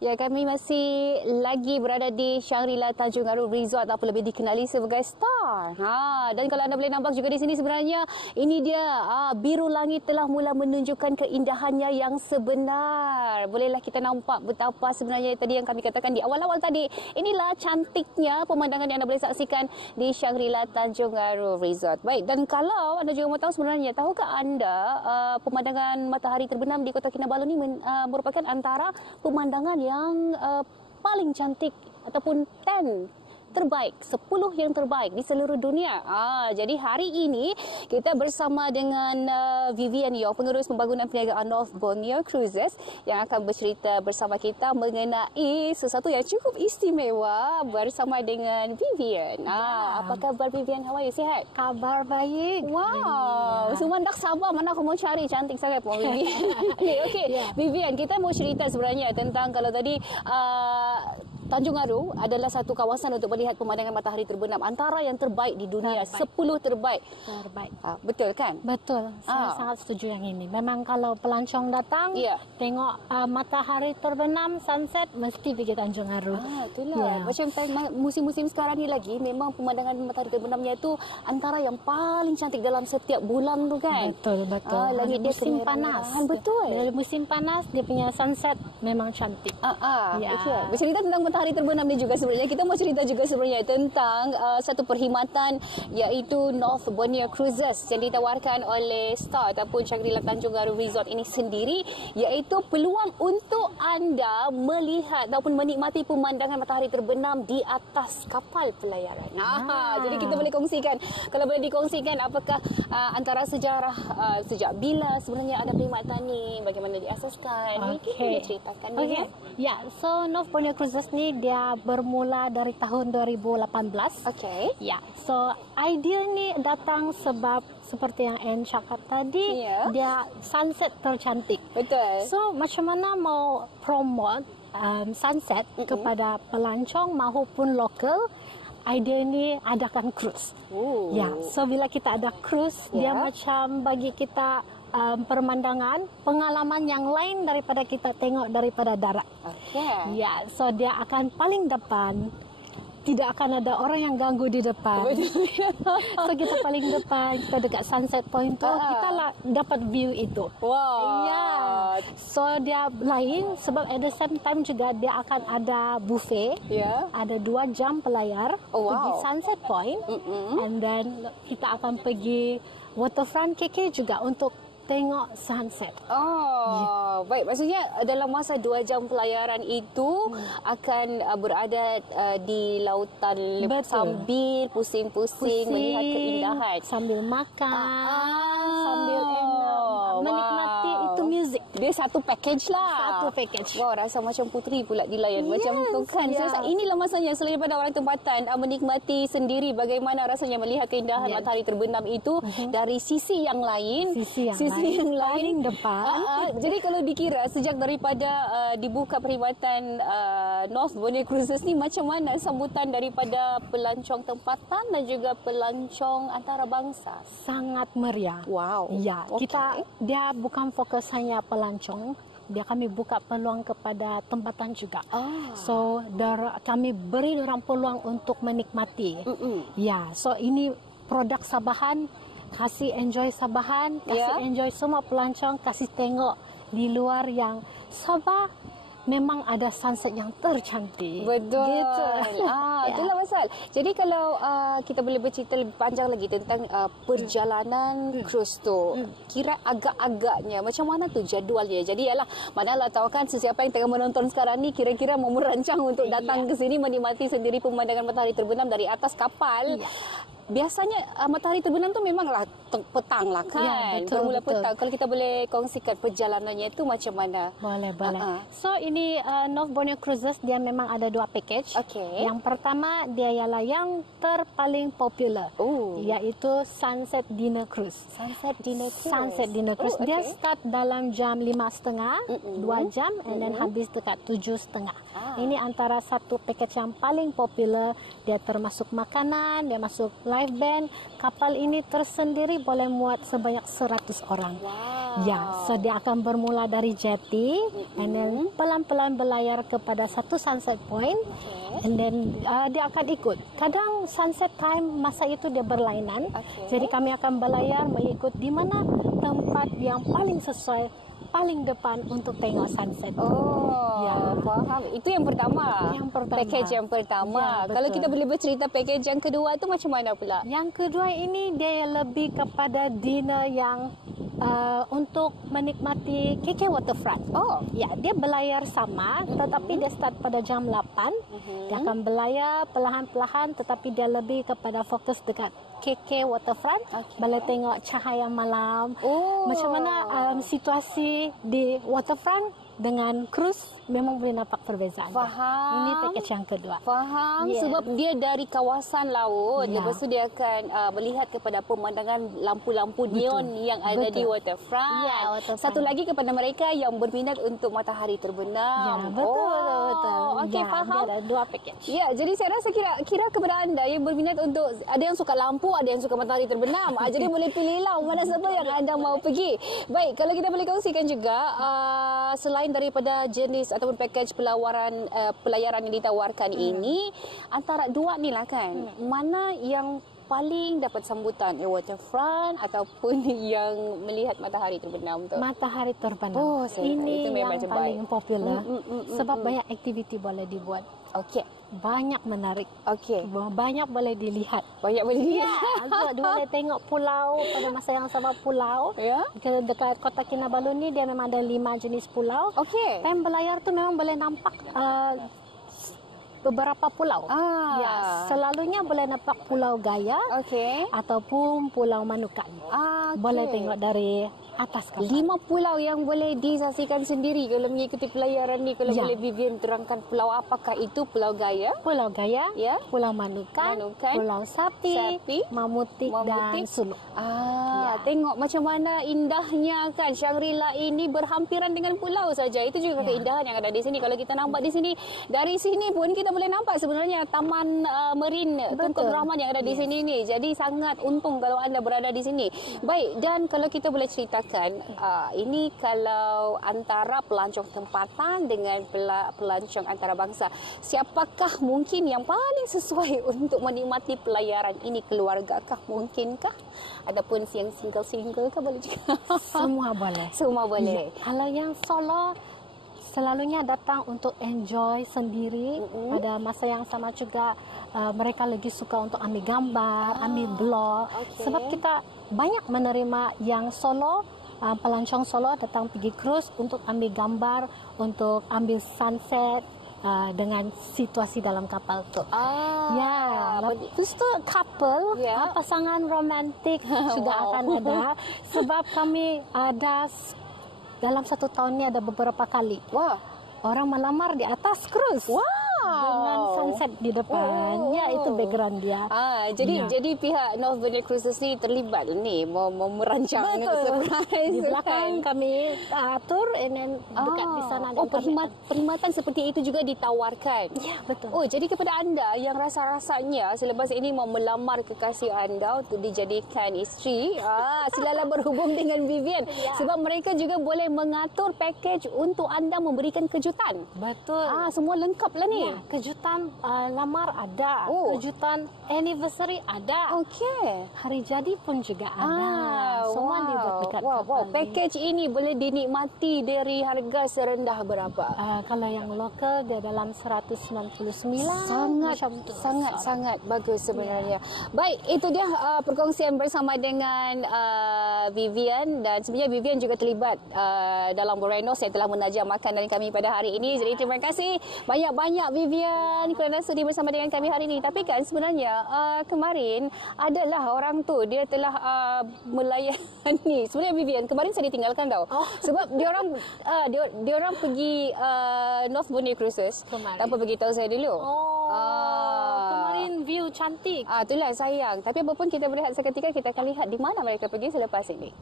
Ya, kami masih lagi berada di Shangri-La Tanjung Aru Resort atau lebih dikenali sebagai Star. Dan kalau anda boleh nampak juga di sini sebenarnya ini dia biru langit telah mula menunjukkan keindahannya yang sebenar. Bolehlah kita nampak betapa sebenarnya tadi yang kami katakan di awal-awal tadi. Inilah cantiknya pemandangan yang anda boleh saksikan di Shangri-La Tanjung Aru Resort. Baik, dan kalau anda juga mahu tahu sebenarnya, tahukah anda pemandangan matahari terbenam di Kota Kinabalu ini merupakan antara pemandangan yang paling cantik ataupun 10 terbaik, 10 yang terbaik di seluruh dunia. Jadi hari ini kita bersama dengan Vivian Yong, pengurus pembangunan perniagaan North Borneo Cruises, yang akan bercerita bersama kita mengenai sesuatu yang cukup istimewa bersama dengan Vivian. Apa khabar Vivian? How are you? Sihat? Kabar baik. Wow, semua tak sabar mana aku mau cari, cantik sangat pun Vivian. Okey, Vivian, kita mau cerita sebenarnya tentang kalau tadi Tanjung Aru adalah satu kawasan untuk melihat pemandangan matahari terbenam antara yang terbaik di dunia, 10 terbaik. Betul kan? Betul, saya sangat setuju yang ini. Memang kalau pelancong datang, tengok matahari terbenam, sunset, mesti pergi Tanjung Aru. Itulah. Macam musim-musim sekarang ni lagi, memang pemandangan matahari terbenamnya itu antara yang paling cantik dalam setiap bulan tu kan? Betul, betul. Langit dia musim panas. Betul. Dari musim panas, dia punya sunset memang cantik. Bercerita tentang matahari terbenam ni juga sebenarnya, kita mau cerita juga sebenarnya tentang satu perkhidmatan iaitu North Borneo Cruises yang ditawarkan oleh Star ataupun Shangri-La Tanjung Aru Resort ini sendiri, iaitu peluang untuk anda melihat ataupun menikmati pemandangan matahari terbenam di atas kapal pelayaran. Jadi kita boleh kongsikan, kalau boleh dikongsikan apakah antara sejarah sejak bila sebenarnya ada perkhidmatan ni, bagaimana diasaskan, mungkin boleh ceritakan. So North Borneo Cruises ni dia bermula dari tahun 2018. So idea ni datang sebab seperti yang Anne cakap tadi, dia sunset tercantik. Betul. So macam mana mau promote sunset kepada pelancong maupun lokal, idea ni adakan cruise. So bila kita ada cruise, dia macam bagi kita pemandangan, pengalaman yang lain daripada kita tengok daripada darat. So dia akan paling depan, tidak akan ada orang yang ganggu di depan. So kita paling depan, kita dekat sunset point tu, kita lah dapat view itu. So dia lain sebab at the same time juga dia akan ada buffet. Ada 2 jam pelayar pergi sunset point, and then kita akan pergi waterfront KK juga untuk tengok sunset. Baik, maksudnya dalam masa 2 jam pelayaran itu akan berada di lautan sambil pusing-pusing melihat keindahan, sambil makan, sambil menikmati itu muzik. Dia satu package lah. Satu package. Wow, rasa macam puteri pula dilayan macam tu kan. So, inilah masanya selain daripada orang tempatan menikmati sendiri bagaimana rasanya melihat keindahan matahari terbenam itu dari sisi yang lain, sisi yang lain depan. Jadi kalau dikira sejak daripada dibuka perkhidmatan North Borneo Cruises ni, macam mana sambutan daripada pelancong tempatan dan juga pelancong antarabangsa? Sangat meriah. Kita dia bukan fokus hanya pelancong, dia kami buka peluang kepada tempatan juga. So kami beri orang peluang untuk menikmati. So ini produk Sabahan, kasih enjoy Sabahan, kasih enjoy semua pelancong, kasih tengok di luar yang Sabah memang ada sunset yang tercantik. Betul. Gitu. Itulah pasal. Jadi kalau kita boleh bercerita lebih panjang lagi tentang perjalanan cruise tu, kira agak-agaknya macam mana tu jadualnya? Jadi ialah, manalah tahu kan sesiapa yang tengah menonton sekarang ni kira-kira mau merancang untuk datang ke sini menikmati sendiri pemandangan matahari terbenam dari atas kapal. Biasanya matahari terbenam tu memanglah petang lah kan? Bermula petang. Kalau kita boleh kongsikan perjalanannya itu macam mana? Boleh. So ini North Borneo Cruises, dia memang ada 2 package. Yang pertama dia ialah yang terpaling popular, iaitu Sunset Dinner Cruise. Sunset Dinner Cruise. Dia start dalam jam 5.30, 2 jam, and then habis dekat 7.30. Ini antara satu package yang paling popular. Dia termasuk makanan, dia masuk live band. Kapal ini tersendiri boleh muat sebanyak 100 orang. Ya, so dia akan bermula dari jetty, and then pelan-pelan berlayar kepada satu sunset point, and then dia akan ikut. Kadang sunset time masa itu dia berlainan, jadi kami akan berlayar mengikut di mana tempat yang paling sesuai, paling depan untuk tengok sunset. Ya, faham. Itu yang pertama. Yang pertama. Package yang pertama. Ya, Kalau betul. kita boleh bercerita package yang kedua tu macam mana pula? Yang kedua ini dia lebih kepada dinner yang untuk menikmati KK Waterfront. Ya, dia berlayar sama, tetapi dia start pada jam 8. Dia akan berlayar perlahan-perlahan, tetapi dia lebih kepada fokus dekat KK Waterfront. Boleh tengok cahaya malam. Macam mana situasi di waterfront dengan cruise, memang boleh nampak perbezaan. Faham. Ini package yang kedua. Faham. Yeah. Sebab dia dari kawasan laut. Ya. Lepas tu dia akan melihat kepada pemandangan lampu-lampu neon yang ada di waterfront. Ya, waterfront. Satu lagi kepada mereka yang berminat untuk matahari terbenam. Ya, betul. Okey, Ya, faham. dia ada dua package. Ya, jadi saya rasa kira kepada anda yang berminat untuk, ada yang suka lampu, ada yang suka matahari terbenam. Jadi boleh pilihlah mana satu yang anda mau pergi. Baik, kalau kita boleh kongsikan juga, selain daripada jenis ataupun package pelayaran yang ditawarkan ini, antara dua ni lah kan, mana yang paling dapat sambutan, waterfront ataupun yang melihat matahari terbenam tu? Matahari terbenam. Ini Ini memang yang terbaik. paling popular sebab banyak aktiviti boleh dibuat. Okey. Banyak menarik. Okey. Banyak boleh dilihat. Banyak boleh Ya, boleh tengok pulau pada masa yang sama pulau. Ya. Dekat Kota Kinabalu ni dia memang ada 5 jenis pulau. Okey. Time berlayar tu memang boleh nampak beberapa pulau. Ya, selalunya boleh nampak Pulau Gaya Okey. ataupun Pulau Manukan. Okey. Boleh tengok dari atas kapal. 5 pulau yang boleh disaksikan sendiri kalau mengikuti pelayaran ni. Kalau Ya. boleh Vivian terangkan pulau apakah itu? Pulau Gaya, Pulau Gaya, Ya. Pulau Manukan, Pulau Sapi, Mamutik dan Suluk. Tengok macam mana indahnya kan. Shangri-La ini berhampiran dengan pulau saja. Itu juga keindahan yang ada di sini. Kalau kita nampak di sini, dari sini pun kita boleh nampak sebenarnya Taman Marine Tunku Abdul Rahman yang ada di sini ni. Jadi sangat untung kalau anda berada di sini. Baik, dan kalau kita boleh ceritakan, ini kalau antara pelancong tempatan dengan pelancong antarabangsa, siapakah mungkin yang paling sesuai untuk menikmati pelayaran ini? Keluargakah? Mungkinkah? Ataupun yang single-single kah boleh juga? Semua boleh. Semua boleh. Ya. Kalau yang solo selalunya datang untuk enjoy sendiri. Pada masa yang sama juga mereka lagi suka untuk ambil gambar, ambil blog. Sebab kita banyak menerima yang solo, pelancong solo datang pergi cruise untuk ambil gambar, untuk ambil sunset dengan situasi dalam kapal tu. Ya, lepas tu couple, pasangan romantik juga akan ada. Sebab kami ada dalam satu tahun ni ada beberapa kali. Orang melamar di atas cruise. Dengan sunset di depan. Ya, itu background dia. Jadi pihak North Bernier Cruises ni terlibat ni mau merancang surprise. Di belakang kami atur, and then dekat di sana ada perkhidmatan seperti itu juga ditawarkan. Ya, betul. Jadi kepada anda yang rasa-rasanya selepas ini mau melamar kekasih anda untuk dijadikan isteri, silalah berhubung dengan Vivian. Sebab mereka juga boleh mengatur package untuk anda memberikan kejutan. Betul. Semua lengkap lah ni. Kejutan lamar ada, kejutan anniversary ada, hari jadi pun juga ada. Semua dibuat dekat kapal ni. Package ini boleh dinikmati dari harga serendah berapa? Kalau yang lokal dia dalam 199. Sangat bagus sebenarnya. Baik, itu dia perkongsian bersama dengan Vivian, dan sebenarnya Vivian juga terlibat dalam Boreno. Saya telah menajam makanan kami pada hari ini. Jadi terima kasih banyak-banyak Vivian kerana sudi bersama dengan kami hari ini. Tapi kan sebenarnya kemarin adalah orang tu dia telah melayani. Sebenarnya Vivian kemarin saya ditinggalkan tau. Sebab dia orang pergi North Bernier Cruises tanpa beritahu saya dulu. Kemarin view cantik. Itulah sayang. Tapi apapun kita berehat seketika, kita akan lihat di mana mereka pergi selepas ini.